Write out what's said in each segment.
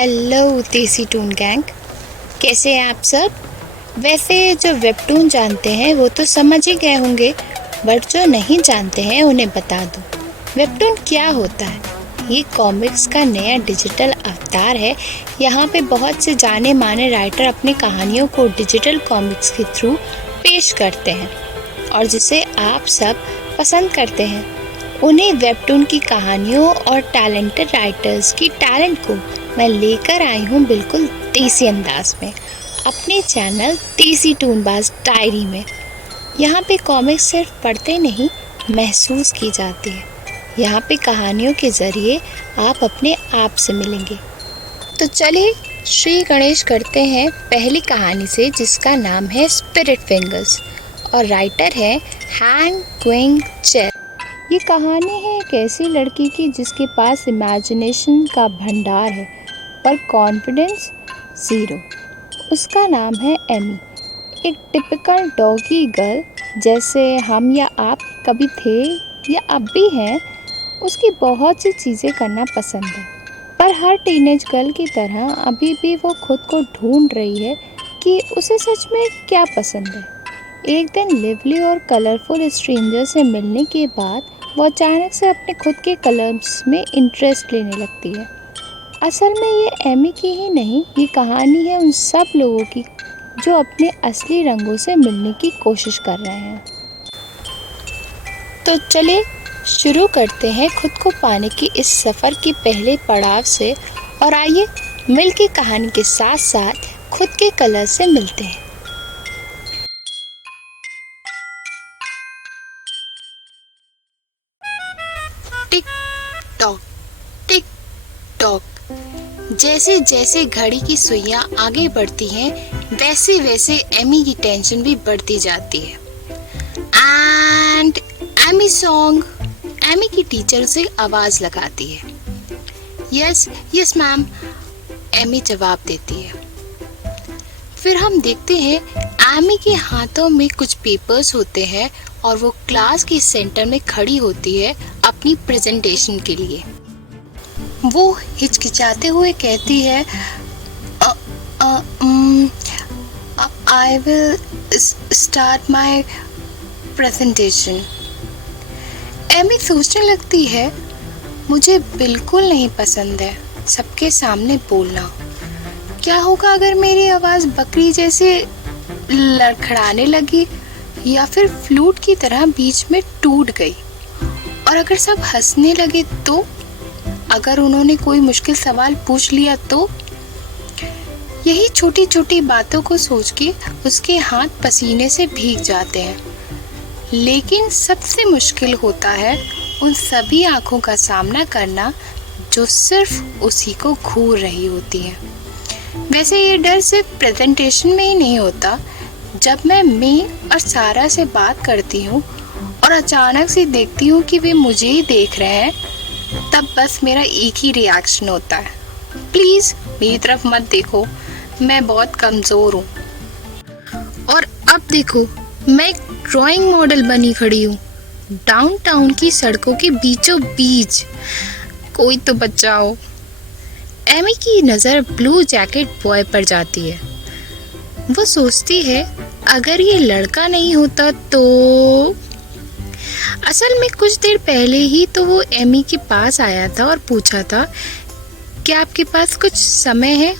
Hello देसी twin gang, कैसे हैं आप सब। वैसे जो वेबटून जानते हैं वो तो समझ ही गए होंगे, बट जो नहीं जानते हैं उन्हें बता दूं। वेबटून क्या होता है? ये कॉमिक्स का नया डिजिटल अवतार है। यहाँ पे बहुत से जाने माने राइटर अपनी कहानियों को डिजिटल कॉमिक्स के थ्रू पेश करते हैं और जिसे आप सब पसंद करते हैं। उन्हीं वेबटून की कहानियों और टैलेंटेड राइटर्स की टैलेंट को मैं लेकर आई हूँ बिल्कुल देसी अंदाज में अपने चैनल देसी टूनबाज डायरी में। यहाँ पे कॉमिक्स सिर्फ पढ़ते नहीं, महसूस की जाती है। यहाँ पे कहानियों के ज़रिए आप अपने आप से मिलेंगे। तो चलिए श्री गणेश करते हैं पहली कहानी से, जिसका नाम है स्पिरिट फिंगर्स और राइटर है हैंग क्विंग चेर। ये कहानी है एक ऐसी लड़की की जिसके पास इमेजिनेशन का भंडार है पर कॉन्फिडेंस ज़ीरो। उसका नाम है एमी, एक टिपिकल डॉगी गर्ल जैसे हम या आप कभी थे या अब भी हैं। उसकी बहुत सी चीज़ें करना पसंद है, पर हर टीनेज गर्ल की तरह अभी भी वो खुद को ढूंढ रही है कि उसे सच में क्या पसंद है। एक दिन लिवली और कलरफुल स्ट्रेंजर से मिलने के बाद वो अचानक से अपने खुद के कलर्स में इंटरेस्ट लेने लगती है। असल में ये एमी की ही नहीं, ये कहानी है उन सब लोगों की जो अपने असली रंगों से मिलने की कोशिश कर रहे हैं। तो चलिए शुरू करते हैं खुद को पाने की इस सफ़र के पहले पड़ाव से और आइए मिल की कहानी के साथ साथ खुद के कलर से मिलते हैं। टिक टॉक टिक टॉक, जैसे जैसे घड़ी की सुइयां आगे बढ़ती हैं वैसे वैसे एमी की टेंशन भी बढ़ती जाती है। एंड एमी सॉन्ग, एमी की टीचर उसे आवाज लगाती है। यस यस मैम, एमी जवाब देती है। फिर हम देखते हैं एमी के हाथों में कुछ पेपर्स होते हैं और वो क्लास के सेंटर में खड़ी होती है अपनी प्रेजेंटेशन के लिए। वो हिचकिचाते हुए कहती है, I will start my presentation। Amy सोचने लगती है, मुझे बिल्कुल नहीं पसंद है सबके सामने बोलना। क्या होगा अगर मेरी आवाज़ बकरी जैसे लड़खड़ाने लगी या फिर फ्लूट की तरह बीच में टूट गई? और अगर सब हंसने लगे तो? अगर उन्होंने कोई मुश्किल सवाल पूछ लिया तो? यही छोटी छोटी बातों को सोच के उसके हाथ पसीने से भीग जाते हैं। लेकिन सबसे मुश्किल होता है उन सभी आंखों का सामना करना जो सिर्फ उसी को घूर रही होती है। वैसे ये डर सिर्फ प्रेजेंटेशन में ही नहीं होता। जब मैं और सारा से बात करती हूँ और अचानक से देखती हूँ कि वे मुझे ही देख रहे हैं, तब बस मेरा एक ही रिएक्शन होता है, प्लीज़ मेरी तरफ मत देखो, मैं बहुत कमज़ोर हूँ। और अब देखो, मैं एक ड्राइंग मॉडल बनी खड़ी हूँ डाउनटाउन की सड़कों के बीचों बीच, कोई तो बचाओ। एमी की नज़र ब्लू जैकेट बॉय पर जाती है। वो सोचती है, अगर ये लड़का नहीं होता तो। असल में कुछ देर पहले ही तो वो एमी के पास आया था और पूछा था, क्या आपके पास कुछ समय है?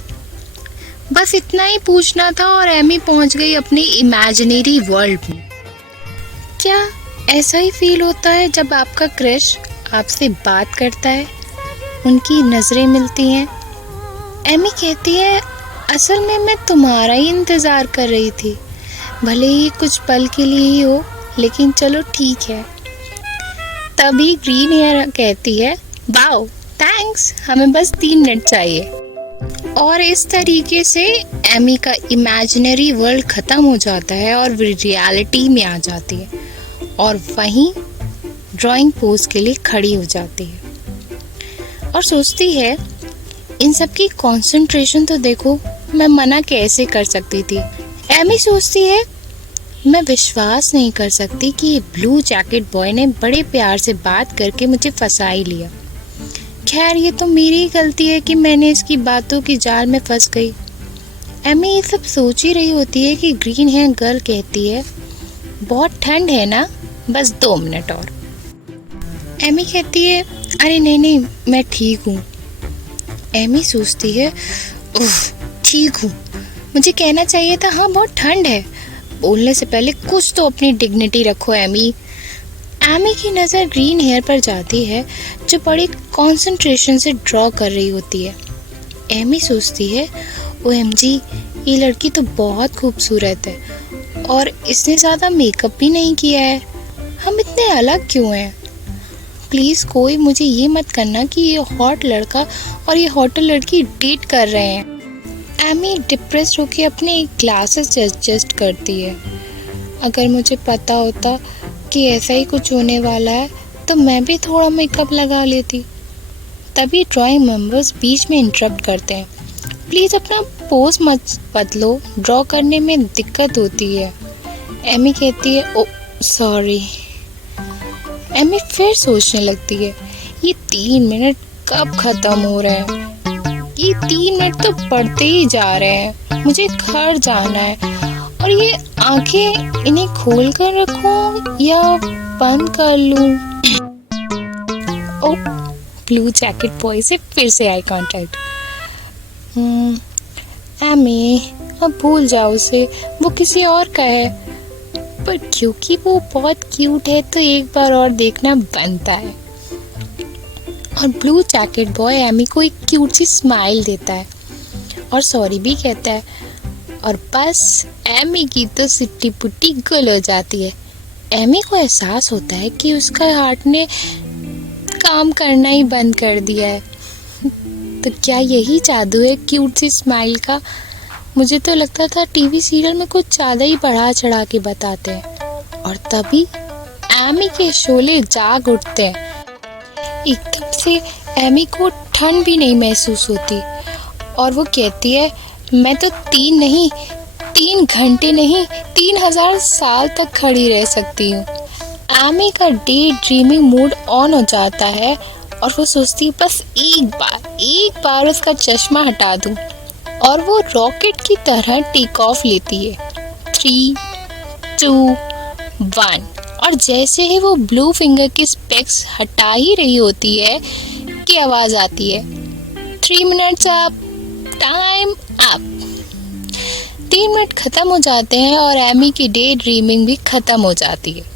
बस इतना ही पूछना था और एमी पहुंच गई अपनी इमेजिनरी वर्ल्ड में। क्या ऐसा ही फील होता है जब आपका क्रश आपसे बात करता है, उनकी नज़रें मिलती हैं? एमी कहती है, असल में मैं तुम्हारा ही इंतज़ार कर रही थी, भले ही कुछ पल के लिए ही हो, लेकिन चलो ठीक है। तभी ग्रीन हेयर कहती है, वाओ थैंक्स, हमें बस 3 मिनट चाहिए। और इस तरीके से एमी का इमेजिनरी वर्ल्ड ख़त्म हो जाता है और रियलिटी में आ जाती है और वहीं ड्राइंग पोज के लिए खड़ी हो जाती है और सोचती है, इन सब की कंसंट्रेशन तो देखो, मैं मना कैसे कर सकती थी। एमी सोचती है, मैं विश्वास नहीं कर सकती कि ब्लू जैकेट बॉय ने बड़े प्यार से बात करके मुझे फंसा ही लिया। खैर ये तो मेरी गलती है कि मैंने इसकी बातों की जाल में फंस गई। एमी ये सब सोच ही रही होती है कि ग्रीन हेयर गर्ल कहती है, बहुत ठंड है ना, बस 2 मिनट और। एमी कहती है, अरे नहीं नहीं मैं ठीक हूँ। एमी सोचती है, उफ ठीक हूँ, मुझे कहना चाहिए था हाँ बहुत ठंड है। बोलने से पहले कुछ तो अपनी डिग्निटी रखो एमी। एमी की नज़र ग्रीन हेयर पर जाती है जो बड़ी कंसंट्रेशन से ड्रॉ कर रही होती है। एमी सोचती है, OMG ये लड़की तो बहुत खूबसूरत है और इसने ज़्यादा मेकअप भी नहीं किया है। हम इतने अलग क्यों हैं? प्लीज़ कोई मुझे ये मत करना कि ये हॉट लड़का और ये हॉट लड़की डेट कर रहे हैं। एमी डिप्रेस्ड होकर अपने ग्लासेस एडजस्ट करती है। अगर मुझे पता होता कि ऐसा ही कुछ होने वाला है तो मैं भी थोड़ा मेकअप लगा लेती। तभी ड्राइंग मेंबर्स बीच में इंटरप्ट करते हैं, प्लीज़ अपना पोज मत बदलो, ड्रॉ करने में दिक्कत होती है। एमी कहती है, ओ सॉरी। एमी फिर सोचने लगती है, ये 3 मिनट कब ख़त्म हो रहे हैं? ये 3 मिनट तो बढ़ते ही जा रहे हैं। मुझे घर जाना है और ये आंखें इन्हें खोल कर रखूं या बंद कर लूं? ओ ब्लू जैकेट बॉय से फिर से आई कांटेक्ट। एमी अब भूल जाओ उसे, वो किसी और का है। पर क्योंकि वो बहुत क्यूट है तो एक बार और देखना बनता है। और ब्लू जैकेट बॉय एमी को एक क्यूट सी स्माइल देता है और सॉरी भी कहता है। और बस एमी की तो सिट्टी पुट्टी गुल हो जाती है। एमी को एहसास होता है कि उसका हार्ट ने काम करना ही बंद कर दिया है। तो क्या यही जादू है क्यूट सी स्माइल का? मुझे तो लगता था टीवी सीरियल में कुछ ज़्यादा ही बढ़ा चढ़ा के बताते हैं। और तभी एमी के शोले जाग उठते हैं। एकदम से एमी को ठंड भी नहीं महसूस होती और वो कहती है, मैं तो 3 घंटे नहीं 3000 साल तक खड़ी रह सकती हूँ। एमी का डे ड्रीमिंग मूड ऑन हो जाता है और वो सोचती है बस एक बार उसका चश्मा हटा दूँ। और वो रॉकेट की तरह टेक ऑफ लेती है। 3, 2, 1 और जैसे ही वो ब्लू फिंगर की स्पेक्स हटा ही रही होती है कि आवाज़ आती है, 3 minutes up, time up. 3 minute ख़त्म हो जाते हैं और एमी की डे ड्रीमिंग भी ख़त्म हो जाती है।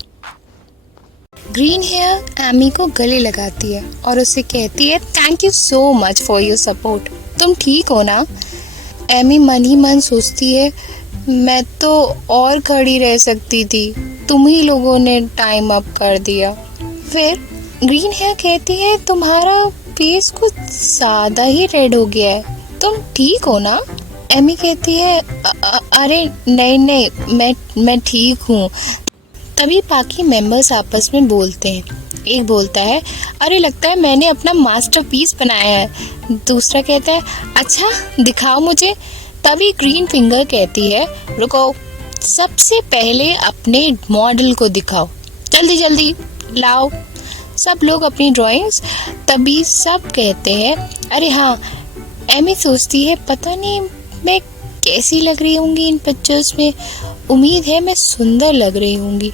ग्रीन हेयर एमी को गले लगाती है और उसे कहती है, thank you so much for your support. तुम ठीक हो ना? एमी मन ही मन सोचती है, मैं तो और खड़ी रह सकती थी, तुम ही लोगों ने टाइम अप कर दिया। फिर ग्रीन हेयर कहती है, तुम्हारा फेस कुछ ज़्यादा ही रेड हो गया है, तुम ठीक हो ना? एमी कहती है, अरे नहीं मैं ठीक हूँ। तभी बाकी मेंबर्स आपस में बोलते हैं। एक बोलता है, अरे लगता है मैंने अपना मास्टरपीस बनाया है। दूसरा कहता है, अच्छा दिखाओ मुझे। तभी ग्रीन फिंगर कहती है, रुको, सबसे पहले अपने मॉडल को दिखाओ, जल्दी जल्दी लाओ। सब लोग अपनी ड्राइंग्स। तभी सब कहते हैं, अरे हाँ। एमी सोचती है, पता नहीं मैं कैसी लग रही होंगी इन पिक्चर्स में, उम्मीद है मैं सुंदर लग रही होंगी।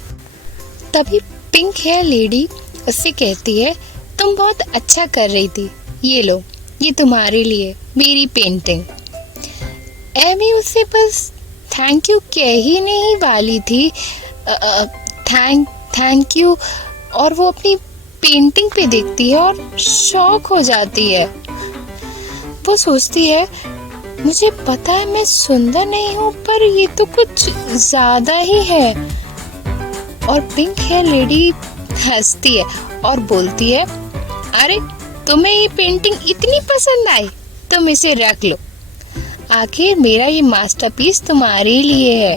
तभी पिंक हेयर लेडी उससे कहती है, तुम बहुत अच्छा कर रही थी, ये लो, ये तुम्हारे लिए मेरी पेंटिंग। एमी उससे बस थैंक यू कह ही नहीं वाली थी, थैंक यू, और वो अपनी पेंटिंग पे देखती है और शॉक हो जाती है। वो सोचती है, मुझे पता है मैं सुंदर नहीं हूँ, पर ये तो कुछ ज़्यादा ही है। और पिंक हेयर लेडी हंसती है और बोलती है, अरे तुम्हें ये पेंटिंग इतनी पसंद आई, तुम इसे रख लो, आखिर मेरा ये मास्टरपीस तुम्हारे लिए है।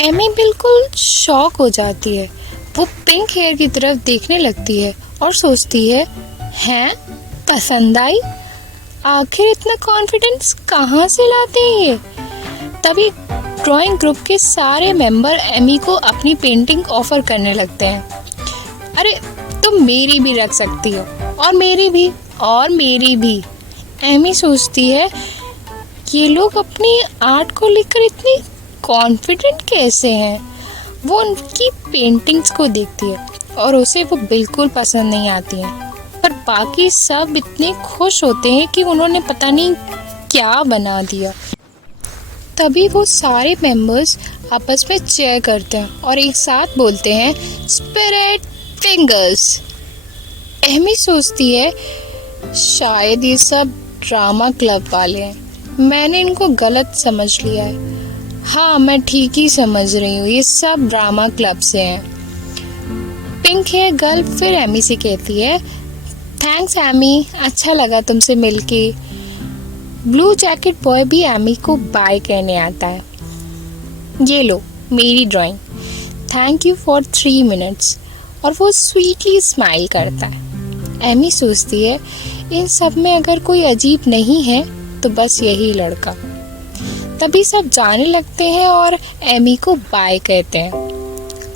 एमी बिल्कुल शॉक हो जाती है। वो पिंक हेयर की तरफ देखने लगती है और सोचती है, हैं पसंद आई? आखिर इतना कॉन्फिडेंस कहाँ से लाते हैं ये? तभी ड्राइंग ग्रुप के सारे मेंबर एमी को अपनी पेंटिंग ऑफर करने लगते हैं। अरे तुम मेरी भी रख सकती हो, और मेरी भी। एमी सोचती है ये लोग अपनी आर्ट को लेकर इतनी कॉन्फिडेंट कैसे हैं। वो उनकी पेंटिंग्स को देखती है और उसे वो बिल्कुल पसंद नहीं आती हैं, पर बाकी सब इतने खुश होते हैं कि उन्होंने पता नहीं क्या बना दिया। तभी वो सारे मेंबर्स आपस में चेयर करते हैं और एक साथ बोलते हैं स्पिरिट फिंगर्स। एमी सोचती है शायद ये सब ड्रामा क्लब वाले हैं, मैंने इनको गलत समझ लिया है। हाँ, मैं ठीक ही समझ रही हूँ, ये सब ड्रामा क्लब से हैं। पिंक हेयर गर्ल फिर एमी से कहती है थैंक्स एमी, अच्छा लगा तुमसे मिलके। ब्लू जैकेट बॉय भी एमी को बाय कहने आता है। ये लो मेरी drawing, thank you for 3 minutes. और वो स्वीटली स्माइल करता है। एमी सोचती है इन सब में अगर कोई अजीब नहीं है तो बस यही लड़का। तभी सब जाने लगते हैं और एमी को बाय कहते हैं।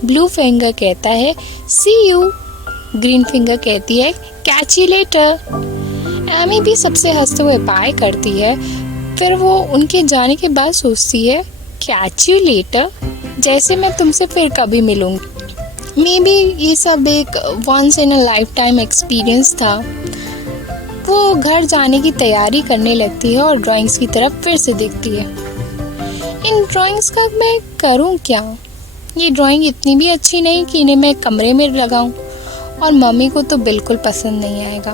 ब्लू फिंगर कहता है सी यू, ग्रीन फिंगर कहती है कैच यू लेटर। एमी भी सबसे हंसते हुए बाय करती है। फिर वो उनके जाने के बाद सोचती है कैच यू लेटर, जैसे मैं तुमसे फिर कभी मिलूंगी। मे बी ये सब एक once in a lifetime experience था। वो घर जाने की तैयारी करने लगती है और ड्राइंग्स की तरफ फिर से देखती है। इन ड्राइंग्स का मैं करूं क्या? ये ड्राइंग इतनी भी अच्छी नहीं कि इन्हें मैं कमरे में लगाऊं, और मम्मी को तो बिल्कुल पसंद नहीं आएगा।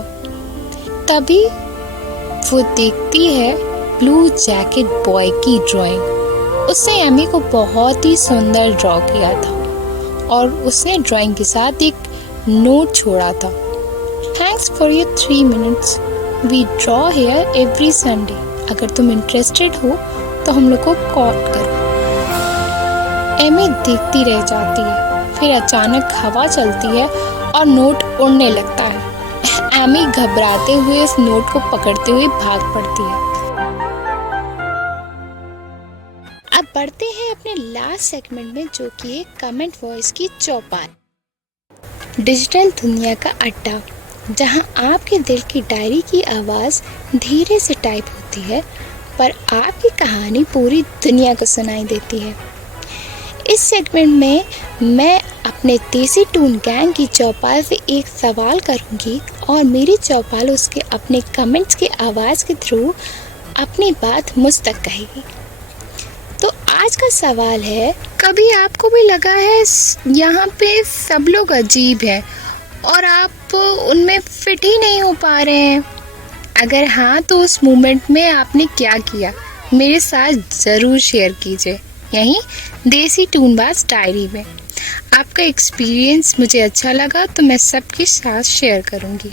तभी वो देखती है ब्लू जैकेट बॉय की ड्राइंग। उसने एमी को बहुत ही सुंदर ड्रॉ किया था और उसने ड्राइंग के साथ एक नोट छोड़ा था। Thanks for your 3 minutes, we draw here every Sunday. अगर तुम इंटरेस्टेड हो तो हम लोग को कॉल करो। एमी देखती रह जाती है। फिर अचानक हवा चलती है और नोट उड़ने लगता है। एमी घबराते हुए इस नोट को पकड़ते हुए भाग पड़ती है। अब बढ़ते हैं अपने लास्ट सेगमेंट में, जो कि है कमेंट वॉइस की चौपाल। डिजिटल दुनिया का अड्डा, जहां आपके दिल की डायरी की आवाज़ धीरे से टाइप होती है, पर आपकी कहानी पूरी दुनिया को सुनाई देती है। इस सेगमेंट में मैं अपने देसी टून गैंग की चौपाल से एक सवाल करूंगी और मेरी चौपाल उसके अपने कमेंट्स की आवाज़ के थ्रू अपनी बात मुझ तक कहेगी। तो आज का सवाल है, कभी आपको भी लगा है यहाँ पे सब लोग अजीब हैं और आप उनमें फिट ही नहीं हो पा रहे हैं? अगर हाँ, तो उस मोमेंट में आपने क्या किया, मेरे साथ ज़रूर शेयर कीजिए यहीं देसी टूनबाज डायरी में। आपका एक्सपीरियंस मुझे अच्छा लगा तो मैं सबके साथ शेयर करूँगी।